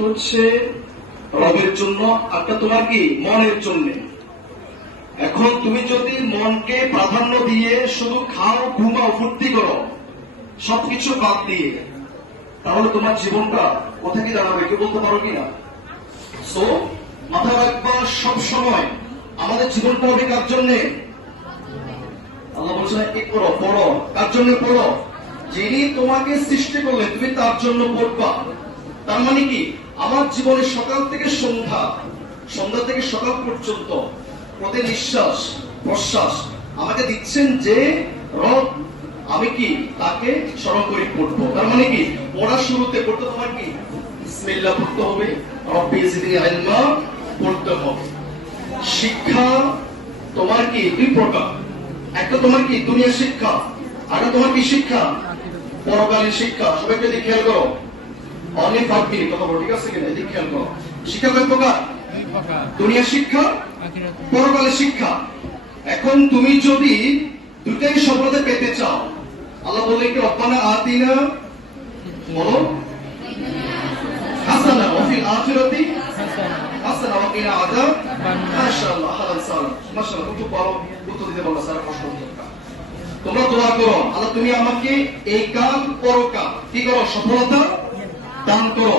একটা হচ্ছে রবের জন্য, একটা তোমার কি মনের জন্য। এখন তুমি যদি মনকে প্রাধান্য দিয়ে শুধু খাও, ঘুমাও, ফুর্তি করো, সবকিছু বাদ দিয়ে, তাহলে তোমার জীবনটা কোথায় কি দাঁড়াবে কেউ বলতে পারো কিনা? সো মাথায় রাখবা সব সময় আমাদের জীবনটা হবে কার জন্যে? আল্লাহ বলছেন কি করো, পড়ো। কার জন্য পড়ো? যিনি তোমাকে সৃষ্টি করলেন তুমি তার জন্য পড়বা। তার মানে কি আমার জীবনে সকাল থেকে সন্ধ্যা, সন্ধ্যা থেকে সকাল পর্যন্ত প্রতি নিঃশ্বাস প্রশ্বাস আমাকে দিচ্ছেন যে রব, আমি কি তাকে স্মরণ করে পড়বো। তার মানে কি পড়ার শুরুতে পড়তে তোমার কি বিসমিল্লাহ পড়তে হবে, রব্বি জিদনি ইলমা পড়তে হবে। শিক্ষা তোমার কি দুই প্রকার, একটা তোমার কি দুনিয়া শিক্ষা, আর তোমার কি শিক্ষা পরকালীন শিক্ষা। সবাইকে এদিকে খেয়াল করো, অনেক ভাববি কথা বলো, ঠিক আছে কিনা? এদিকে খেয়াল করো। শিক্ষা কয় প্রকার? দুনিয়া শিক্ষা, পরকালের শিক্ষা। এখন তুমি যদি দুটাই সফলতা পেতে চাও, আল্লাহ বলে কি রব্বানা আতিনা বলো হাসানা ওয়া ফিল আখিরাতি হাসানা ওয়া কিনা আযাব। মাশাআল্লাহ, হালাল সালাম, মাশাআল্লাহ, খুব ভালো উত্তর দিতে বললা স্যার। প্রশ্ন উত্তরটা তোমরা দোয়া করো, আল্লাহ তুমি আমাকে এই কাল পরকাল কি করো সফলতা দান করো।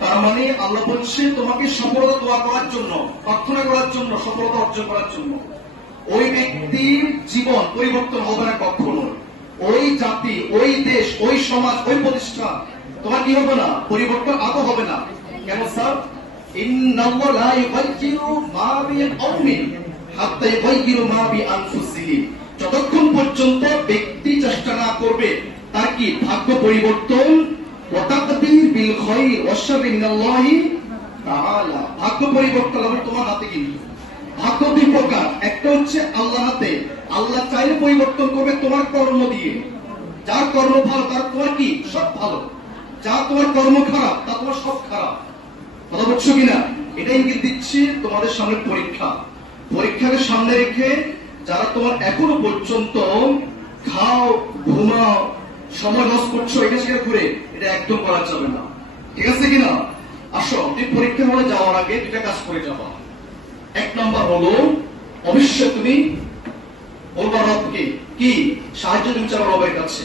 তার মানে আল্লাহ বলছে তোমাকে সফলতা দোয়া করার জন্য, প্রার্থনা করার জন্য, সফলতা অর্জন করার জন্য। ওই ব্যক্তির জীবন পরিবর্তন হবে না কখনো, ওই জাতি, ওই দেশ, ওই সমাজ, ওই প্রতিষ্ঠান তোমার কি হবে না, পরিবর্তন আদৌ হবে না। কেন স্যার? ইন্নাল্লাহা লা ইউগাইয়িরু মা বিকওমিন হাত্তা ইউগাইয়িরু মা বিআনফুসিহিম। যতক্ষণ পর্যন্ত ব্যক্তি চেষ্টা না করবে তার কি ভাগ্য পরিবর্তন, ভাগ্য পরিবর্তন হবে তোমার হাতে। কিন্তু ভাগ্য দুই প্রকার, একটা হচ্ছে আল্লাহ হাতে, আল্লাহ চাইলে পরিবর্তন করবে তোমার কর্ম দিয়ে। যার কর্ম ভালো তার তোমার কি সব ভালো, যা তোমার কর্ম খারাপ তা তোমার সব খারাপ। কথা বলছো কিনা? এটা ইঙ্গিত দিচ্ছি তোমাদের সামনে পরীক্ষা, পরীক্ষাকে সামনে রেখে যারা তোমার এখনো পর্যন্ত খাও, ঘুমাও, সময় লস করছো এটা সেটা ঘুরে, এটা একদম করা যাবে না, ঠিক আছে কিনা? আসো, তুমি পরীক্ষা হলে যাওয়ার আগে দুটা কাজ করে যাবা। এক নম্বর হলো অবশ্যই তুমি বলবা রবকে কি সাহায্য তুমি চাও রবের কাছে,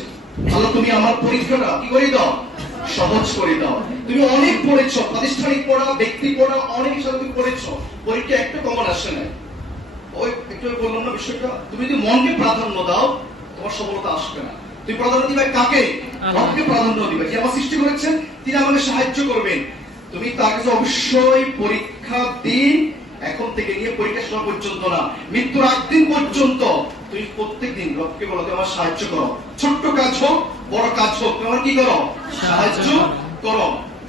আল্লাহ তুমি আমার পরীক্ষাটা কি করে দাও, সহজ করে দাও। তুমি অনেক পড়েছো, প্রাতিষ্ঠানিক পড়া, ব্যক্তি পড়া, অনেক হিসাবে তুমি পড়েছো, পরীক্ষা একটা কমন আসে না। ওই একটু বললাম না বিষয়টা, তুমি যদি মনকে প্রাধান্য দাও তোমার সফলতা আসবে না। তুমি প্রাধান্য দিবে কাকে? রবকে প্রাধান্য দিবে, যে আমার সৃষ্টি করেছেন, তিনি আমাকে সাহায্য করবেন। তুমি তার কাছে অবশ্যই পরীক্ষা দিন, এখন থেকে নিয়ে পরীক্ষা সময় পর্যন্ত না, মৃত্যুর আগ দিন পর্যন্ত তুমি প্রত্যেক দিন রবকে বলো তুমি আমার সাহায্য করো। ছোট্ট কাজ হোক বড় কাজ হোক তুমি আমার কি করো, সাহায্য করো।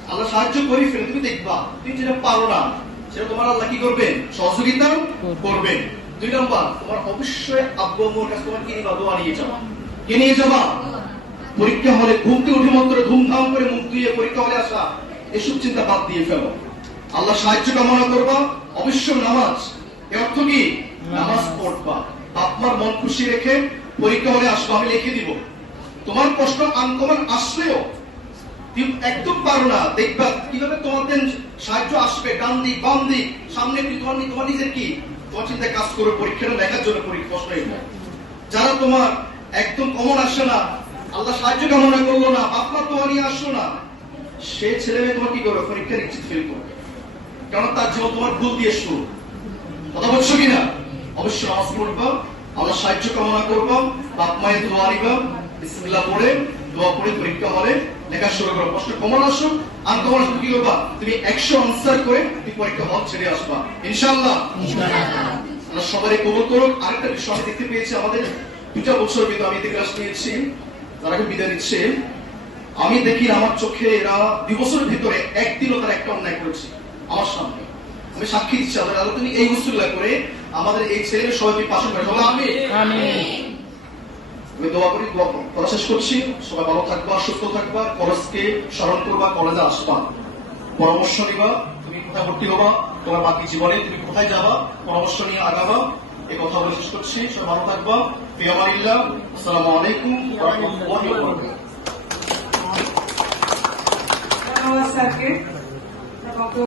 আল্লাহ সাহায্য করে ফেলে, তুমি দেখবা তুমি যেটা পারো না সেটা তোমার আল্লাহ কি করবেন, সহযোগিতা করবেন। দুই নম্বর, তোমার অবশ্যই আব্বু আম্মুর কাছে তোমার কি নিবা, দোয়া নিয়ে যাবা। কি নিয়ে যাবা? পরীক্ষা হলে ঘুম থেকে উঠে মাত্র ধুমধাম করে মুখ ধুয়ে পরীক্ষা হলে আসা, এসব চিন্তা বাদ দিয়ে ফেলো। আল্লাহ সাহায্য কামনা করবা, অবশ্যই নামাজ, এর অর্থ কি নামাজ পড়বা। আপনার মন খুশি রেখে পরীক্ষা হলে আসবা, আমি লিখে দিব। তোমার প্রশ্ন আনকমন আসলেও তুমি একদম পারো না, দেখবা কিভাবে তোমাদের সাহায্য আসবে, ডান দিক বাম দিক সামনে, তোমার নিজের কি তোমার চিন্তায় কাজ করবে পরীক্ষাটা লেখার জন্য। প্রশ্ন এটা যারা তোমার একদম কমন আসে না, আল্লাহ সাহায্য কামনা করলো না, আপনার তোমার নিয়ে আসলো না, সে ছেলে মেয়ে তোমার কি করবে, পরীক্ষা নিশ্চিত ফেল করবে, কারণ তার জীবন তোমার ভুল দিয়ে শুরু। কথা বলছো কিনা? অবশ্যই নামাজ পড়বা, আল্লাহ সাহায্য কামনা করবা, বাপ মায়ের দোয়া নিবা, বিসমিল্লাহ পড়ে দোয়া পড়ে পরীক্ষা হলে লেখা শুরু করো। প্রশ্ন কমন আসো, আনকমন আসো, কি করবা, তুমি 100 আনসার করে তুমি পরীক্ষা হল ছেড়ে আসবা ইনশাআল্লাহ। আল্লাহ সবারই কবুল করুক। আরেকটা বিষয় আমি দেখতে পেয়েছি, আমাদের 2টা বছর কিন্তু আমি এতে ক্লাস নিয়েছি, যারা বিদায় নিচ্ছে, আমি দেখি আমার চোখে এরা 2 বছরের ভিতরে একদিনও তারা একটা অন্যায় করেছে আমার সামনে। আমি সাক্ষী দিচ্ছি আল্লাহ, তুমি এই উসুল্লাহ করে আমাদের এই ছেলের সবাইকে পাশে রাখো। আমিন। আমি দোয়া করি, দোয়া শেষ করছি। সবাই ভালো থাকবা, সুস্থ থাকবা, কলেজকে স্মরণ করবা, কলেজে আসবা, পরামর্শ নিবা, তুমি কোথায় ভর্তি হবা, তোমার বাকি জীবনে তুমি কোথায় যাবা, পরামর্শ নিয়ে আগাবা। এই কথা বলে শেষ করছি। সবাই ভালো থাকবা। ফি আমানিল্লাহ। আসসালামু আলাইকুম ওয়া রাহমাতুল্লাহি ওয়া বারাকাতুহু। কত